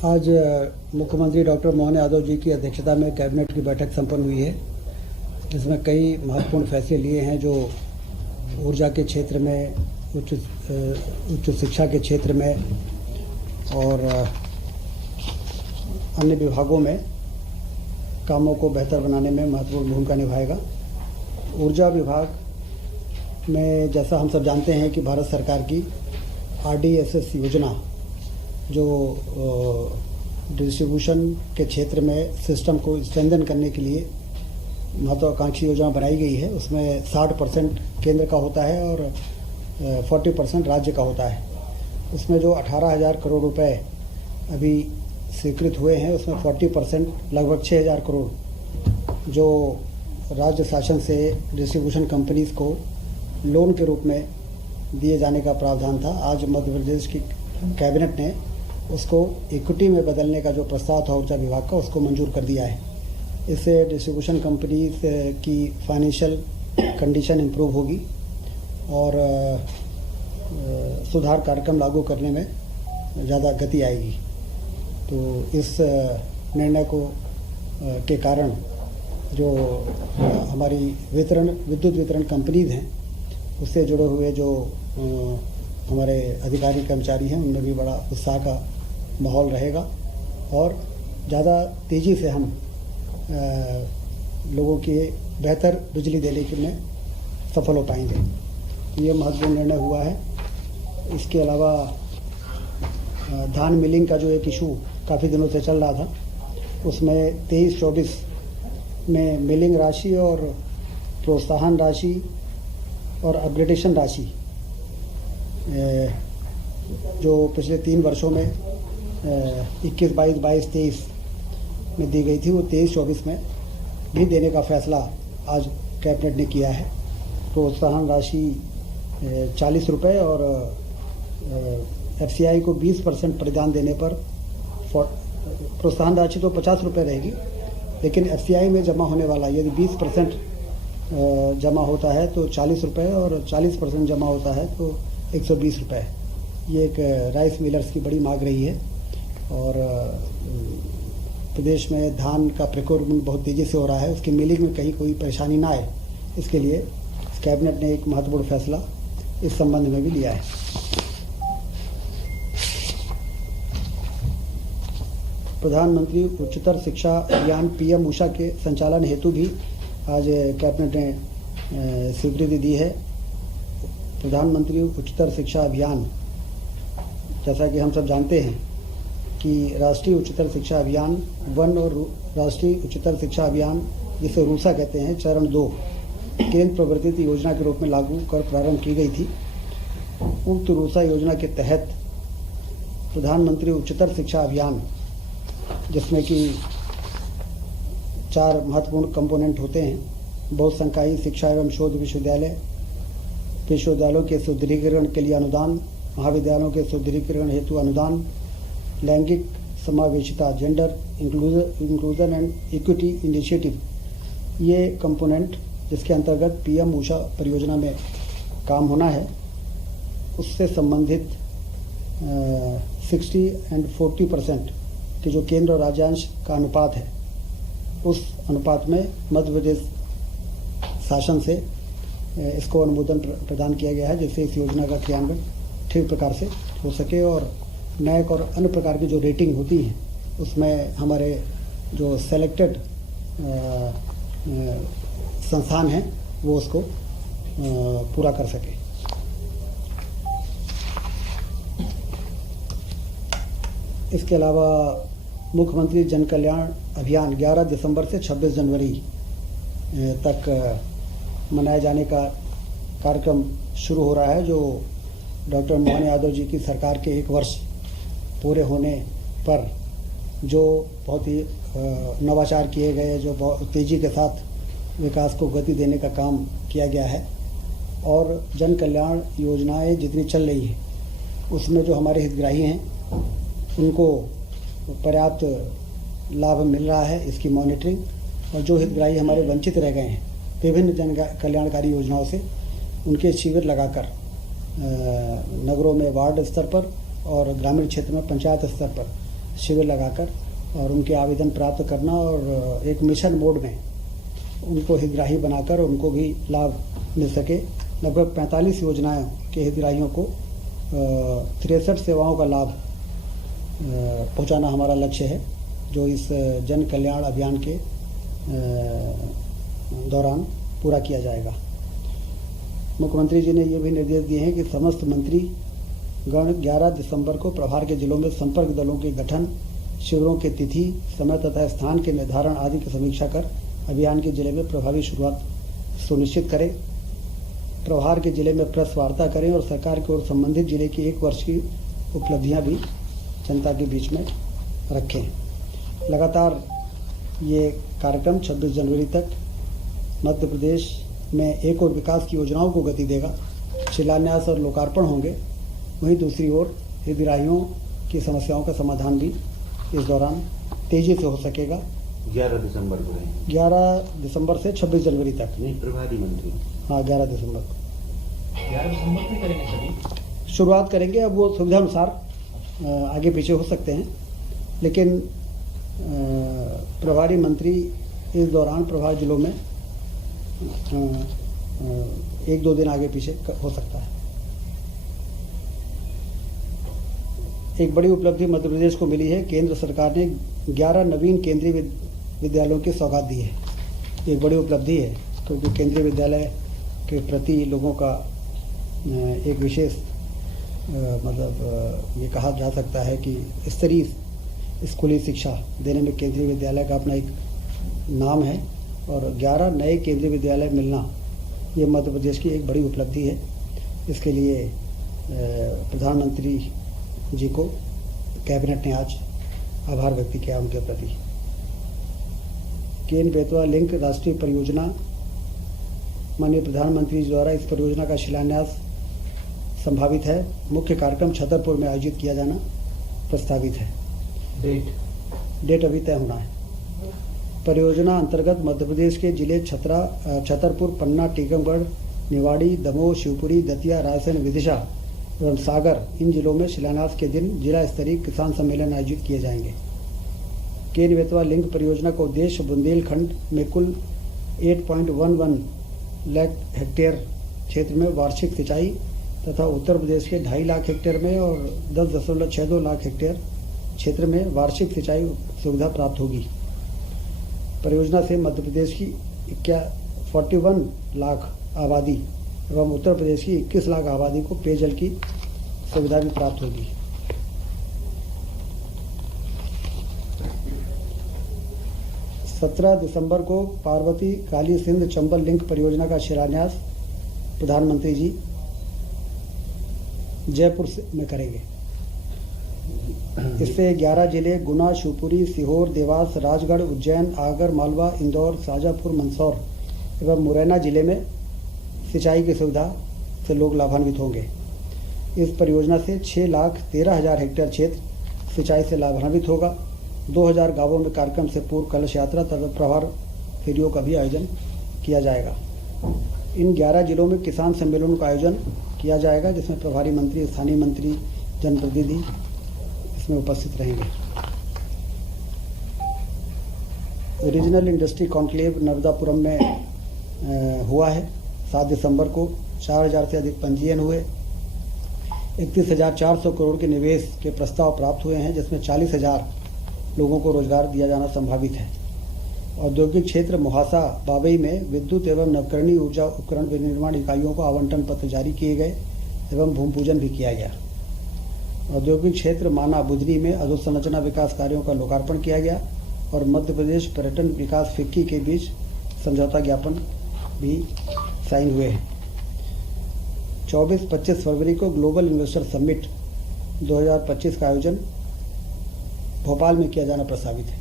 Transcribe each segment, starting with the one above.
आज मुख्यमंत्री डॉक्टर मोहन यादव जी की अध्यक्षता में कैबिनेट की बैठक संपन्न हुई है, जिसमें कई महत्वपूर्ण फैसले लिए हैं जो ऊर्जा के क्षेत्र में, उच्च शिक्षा के क्षेत्र में और अन्य विभागों में कामों को बेहतर बनाने में महत्वपूर्ण भूमिका निभाएगा। ऊर्जा विभाग में जैसा हम सब जानते हैं कि भारत सरकार की RDSS योजना जो डिस्ट्रीब्यूशन के क्षेत्र में सिस्टम को स्ट्रेंथन करने के लिए महत्वाकांक्षी योजना बनाई गई है। उसमें 60% केंद्र का होता है और 40% राज्य का होता है। उसमें जो 18,000 करोड़ रुपए अभी स्वीकृत हुए हैं, उसमें 40% लगभग 6,000 करोड़ जो राज्य शासन से डिस्ट्रीब्यूशन कंपनीज को लोन के रूप में दिए जाने का प्रावधान था। आज मध्य प्रदेश की कैबिनेट ने उसको इक्विटी में बदलने का जो प्रस्ताव था ऊर्जा विभाग का, उसको मंजूर कर दिया है। इससे डिस्ट्रीब्यूशन कंपनीज की फाइनेंशियल कंडीशन इम्प्रूव होगी और सुधार कार्यक्रम लागू करने में ज़्यादा गति आएगी। तो इस निर्णय को के कारण जो हमारी विद्युत वितरण कंपनीज हैं, उससे जुड़े हुए जो हमारे अधिकारी कर्मचारी हैं, उनमें भी बड़ा उत्साह का माहौल रहेगा और ज़्यादा तेज़ी से हम लोगों के बेहतर बिजली देने के में सफल हो पाएंगे। तो ये महत्वपूर्ण निर्णय हुआ है। इसके अलावा धान मिलिंग का जो एक इशू काफ़ी दिनों से चल रहा था, उसमें 23-24 में मिलिंग राशि और प्रोत्साहन राशि और अपग्रेडेशन राशि जो पिछले 3 वर्षों में 21, 22, 23 में दी गई थी, वो 23-24 में भी देने का फैसला आज कैबिनेट ने किया है। प्रोत्साहन राशि 40 रुपये और FCI को 20% प्रतिदान देने पर प्रोत्साहन राशि तो 50 रुपये रहेगी, लेकिन FCI में जमा होने वाला यदि 20% जमा होता है तो 40 रुपये और 40% जमा होता है तो 120 रुपये। ये एक राइस मिलर्स की बड़ी मांग रही है और प्रदेश में धान का प्रिक्योरमेंट बहुत तेज़ी से हो रहा है, उसकी मिलिंग में कहीं कोई परेशानी ना आए, इसके लिए कैबिनेट ने एक महत्वपूर्ण फैसला इस संबंध में भी लिया है। प्रधानमंत्री उच्चतर शिक्षा अभियान PM उषा के संचालन हेतु भी आज कैबिनेट ने स्वीकृति दी है। प्रधानमंत्री उच्चतर शिक्षा अभियान, जैसा कि हम सब जानते हैं कि राष्ट्रीय उच्चतर शिक्षा अभियान 1 और राष्ट्रीय उच्चतर शिक्षा अभियान जिसे रूसा कहते हैं, चरण 2 केंद्र प्रवर्तित योजना के रूप में लागू कर प्रारंभ की गई थी। उक्त रूसा योजना के तहत प्रधानमंत्री उच्चतर शिक्षा अभियान, जिसमें कि 4 महत्वपूर्ण कंपोनेंट होते हैं: बहुसंकायी शिक्षा एवं शोध विश्वविद्यालयों के सुदृढ़ीकरण के लिए अनुदान, महाविद्यालयों के सुदृढ़ीकरण हेतु अनुदान, लैंगिक समावेशिता, gender inclusion and equity initiative, ये कंपोनेंट जिसके अंतर्गत PM उषा परियोजना में काम होना है, उससे संबंधित 60 और 40% के जो केंद्र और राज्यांश का अनुपात है, उस अनुपात में मध्य प्रदेश शासन से इसको अनुमोदन प्रदान किया गया है, जिससे इस योजना का क्रियान्वयन ठीक प्रकार से हो सके और नैक और अन्य प्रकार की जो रेटिंग होती है, उसमें हमारे जो सेलेक्टेड संस्थान हैं वो उसको पूरा कर सके। इसके अलावा मुख्यमंत्री जन कल्याण अभियान 11 दिसंबर से 26 जनवरी तक मनाए जाने का कार्यक्रम शुरू हो रहा है, जो डॉक्टर मोहन यादव जी की सरकार के 1 वर्ष पूरे होने पर जो बहुत ही नवाचार किए गए, जो बहुत तेज़ी के साथ विकास को गति देने का काम किया गया है और जन कल्याण योजनाएं जितनी चल रही हैं, उसमें जो हमारे हितग्राही हैं उनको पर्याप्त लाभ मिल रहा है, इसकी मॉनिटरिंग, और जो हितग्राही हमारे वंचित रह गए हैं विभिन्न जन कल्याणकारी योजनाओं से, उनके शिविर लगाकर नगरों में वार्ड स्तर पर और ग्रामीण क्षेत्र में पंचायत स्तर पर शिविर लगाकर और उनके आवेदन प्राप्त करना और एक मिशन मोड में उनको हितग्राही बनाकर उनको भी लाभ मिल सके। लगभग 45 योजनाओं के हितग्राहियों को 63 सेवाओं का लाभ पहुंचाना हमारा लक्ष्य है, जो इस जन कल्याण अभियान के दौरान पूरा किया जाएगा। मुख्यमंत्री जी ने ये भी निर्देश दिए हैं कि समस्त मंत्री गण 11 दिसंबर को प्रभार के जिलों में संपर्क दलों के गठन, शिविरों की तिथि, समय तथा स्थान के निर्धारण आदि की समीक्षा कर अभियान के जिले में प्रभावी शुरुआत सुनिश्चित करें। प्रभार के जिले में प्रेस वार्ता करें और सरकार की ओर संबंधित जिले की 1 वर्ष की उपलब्धियां भी जनता के बीच में रखें। लगातार ये कार्यक्रम 26 जनवरी तक मध्य प्रदेश में एक और विकास की योजनाओं को गति देगा, शिलान्यास और लोकार्पण होंगे। वहीं दूसरी ओर हितग्राहियों की समस्याओं का समाधान भी इस दौरान तेजी से हो सकेगा। 11 दिसंबर को है। 11 दिसंबर से 26 जनवरी तक। नहीं, प्रभारी मंत्री। हाँ, 11 दिसंबर को। 11 दिसंबर को करेंगे सभी। शुरुआत करेंगे, अब वो सुविधा अनुसार आगे पीछे हो सकते हैं, लेकिन प्रभारी मंत्री इस दौरान प्रभार जिलों में 1-2 दिन आगे पीछे हो सकता है। एक बड़ी उपलब्धि मध्य प्रदेश को मिली है। केंद्र सरकार ने 11 नवीन केंद्रीय विद्यालयों की सौगात दी है। एक बड़ी उपलब्धि है, क्योंकि केंद्रीय विद्यालय के प्रति लोगों का एक विशेष ये कहा जा सकता है कि स्तरीय स्कूली शिक्षा देने में केंद्रीय विद्यालय का अपना एक नाम है, और 11 नए केंद्रीय विद्यालय मिलना ये मध्य प्रदेश की एक बड़ी उपलब्धि है। इसके लिए प्रधानमंत्री जी को कैबिनेट ने आज आभार व्यक्त किया उनके प्रति। केन बेतवा लिंक राष्ट्रीय परियोजना, माननीय प्रधानमंत्री जी द्वारा इस परियोजना का शिलान्यास संभावित है। मुख्य कार्यक्रम छतरपुर में आयोजित किया जाना प्रस्तावित है। डेट अभी तय होना है। परियोजना अंतर्गत मध्य प्रदेश के जिले छतरपुर, पन्ना, टीकमगढ़, निवाड़ी, दमोह, शिवपुरी, दतिया, रायसेन, विदिशा एवं सागर, इन जिलों में शिलान्यास के दिन जिला स्तरीय किसान सम्मेलन आयोजित किए जाएंगे। केन बेतवा लिंक परियोजना का उद्देश्य बुंदेलखंड में कुल 8.11 लाख हेक्टेयर क्षेत्र में वार्षिक सिंचाई तथा उत्तर प्रदेश के 2.5 लाख हेक्टेयर में और 10.62 लाख हेक्टेयर क्षेत्र में वार्षिक सिंचाई सुविधा प्राप्त होगी। परियोजना से मध्य प्रदेश की 41 लाख आबादी एवं उत्तर प्रदेश की 21 लाख आबादी को पेयजल की सुविधा भी प्राप्त होगी। सत्रह दिसंबर को पार्वती काली सिंध चंबल लिंक परियोजना का शिलान्यास प्रधानमंत्री जी जयपुर में करेंगे। इससे 11 जिले गुना, शिवपुरी, सीहोर, देवास, राजगढ़, उज्जैन, आगर, मालवा, इंदौर, शाजापुर, मंदसौर एवं मुरैना जिले में सिंचाई की सुविधा से लोग लाभान्वित होंगे। इस परियोजना से 6,13,000 हेक्टेयर क्षेत्र सिंचाई से लाभान्वित होगा। 2,000 गांवों में कार्यक्रम से पूर्व कलश यात्रा तथा प्रभार फेरियों का भी आयोजन किया जाएगा। इन 11 जिलों में किसान सम्मेलनों का आयोजन किया जाएगा, जिसमें प्रभारी मंत्री, स्थानीय मंत्री, जनप्रतिनिधि इसमें उपस्थित रहेंगे। रीजनल इंडस्ट्री कॉन्क्लेव नर्मदापुरम में हुआ है। 7 दिसंबर को 4,000 से अधिक पंजीयन हुए। 31,400 करोड़ के निवेश के प्रस्ताव प्राप्त हुए हैं, जिसमें 40,000 लोगों को रोजगार दिया जाना संभावित है। औद्योगिक क्षेत्र मुहासा बाबई में विद्युत एवं नवकरणीय ऊर्जा उपकरण विनिर्माण इकाइयों को आवंटन पत्र जारी किए गए एवं भूमि पूजन भी किया गया। औद्योगिक क्षेत्र माना बुधनी में अधोसंरचना विकास कार्यों का लोकार्पण किया गया और मध्य प्रदेश पर्यटन विकास फिक्की के बीच समझौता ज्ञापन भी साइन हुए हैं। 24-25 फरवरी को ग्लोबल इन्वेस्टर समिट 2025 का आयोजन भोपाल में किया जाना प्रस्तावित है।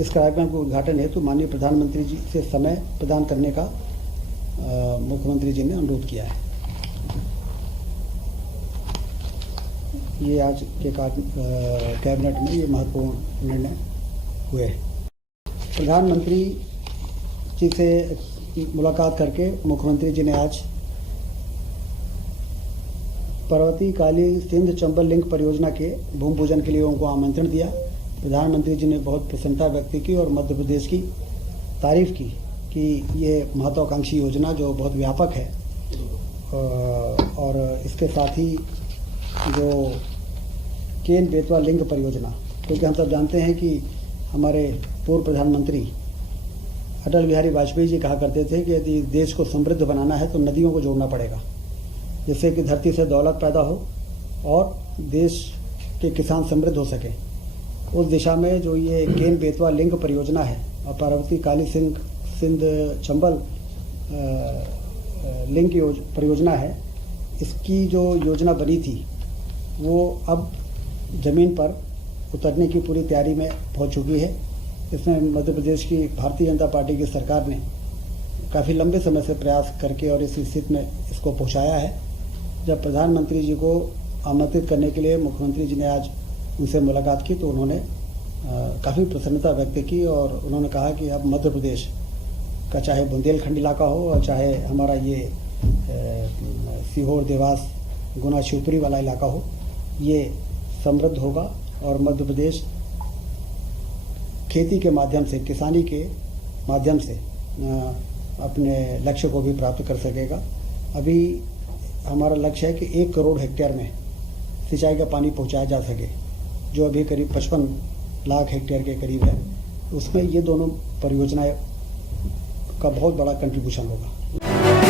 इस कार्यक्रम के उद्घाटन हेतु माननीय प्रधानमंत्री जी से समय प्रदान करने का मुख्यमंत्री जी ने अनुरोध किया है। ये आज के कैबिनेट में ये महत्वपूर्ण निर्णय हुए। प्रधानमंत्री जी से मुलाकात करके मुख्यमंत्री जी ने आज पर्वतीय काली सिंध चंबल लिंक परियोजना के भूमि पूजन के लिए उनको आमंत्रण दिया। प्रधानमंत्री जी ने बहुत प्रसन्नता व्यक्त की और मध्य प्रदेश की तारीफ की कि ये महत्वाकांक्षी योजना जो बहुत व्यापक है और इसके साथ ही जो केन बेतवा लिंक परियोजना, क्योंकि हम सब जानते हैं कि हमारे पूर्व प्रधानमंत्री अटल बिहारी वाजपेयी जी कहा करते थे कि यदि देश को समृद्ध बनाना है तो नदियों को जोड़ना पड़ेगा, जिससे कि धरती से दौलत पैदा हो और देश के किसान समृद्ध हो सके। उस दिशा में जो ये केन बेतवा लिंक परियोजना है और पार्वती काली सिंध चंबल लिंक परियोजना है, इसकी जो योजना बनी थी वो अब ज़मीन पर उतरने की पूरी तैयारी में पहुंच चुकी है। इसमें मध्य प्रदेश की भारतीय जनता पार्टी की सरकार ने काफ़ी लंबे समय से प्रयास करके और इस स्थिति में इसको पहुंचाया है। जब प्रधानमंत्री जी को आमंत्रित करने के लिए मुख्यमंत्री जी ने आज उनसे मुलाकात की तो उन्होंने काफ़ी प्रसन्नता व्यक्त की और उन्होंने कहा कि अब मध्य प्रदेश का चाहे बुंदेलखंड इलाका हो और चाहे हमारा ये सीहोर देवास गुना शिवपुरी वाला इलाका हो, ये समृद्ध होगा और मध्य प्रदेश खेती के माध्यम से, किसानी के माध्यम से अपने लक्ष्य को भी प्राप्त कर सकेगा। अभी हमारा लक्ष्य है कि 1 करोड़ हेक्टेयर में सिंचाई का पानी पहुंचाया जा सके, जो अभी करीब 55 लाख हेक्टेयर के करीब है। उसमें ये दोनों परियोजनाएं का बहुत बड़ा कंट्रीब्यूशन होगा।